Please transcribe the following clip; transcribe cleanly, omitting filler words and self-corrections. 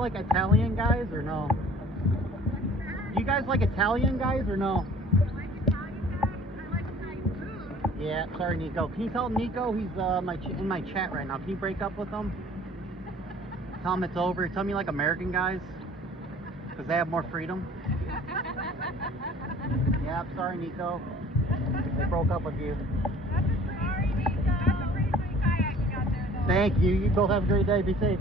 like Italian guys or no? You guys like Italian guys or no? I like Italian guys. I like Italian food. Yeah, sorry Nico. Can you tell Nico he's in my chat right now? Can you break up with him? Tell him it's over. Tell me like American guys, because they have more freedom. Yeah, I'm sorry Nico. They broke up with you. Sorry, Nico. That's a pretty sweet kayak you got there, though. Thank you. You both have a great day. Be safe.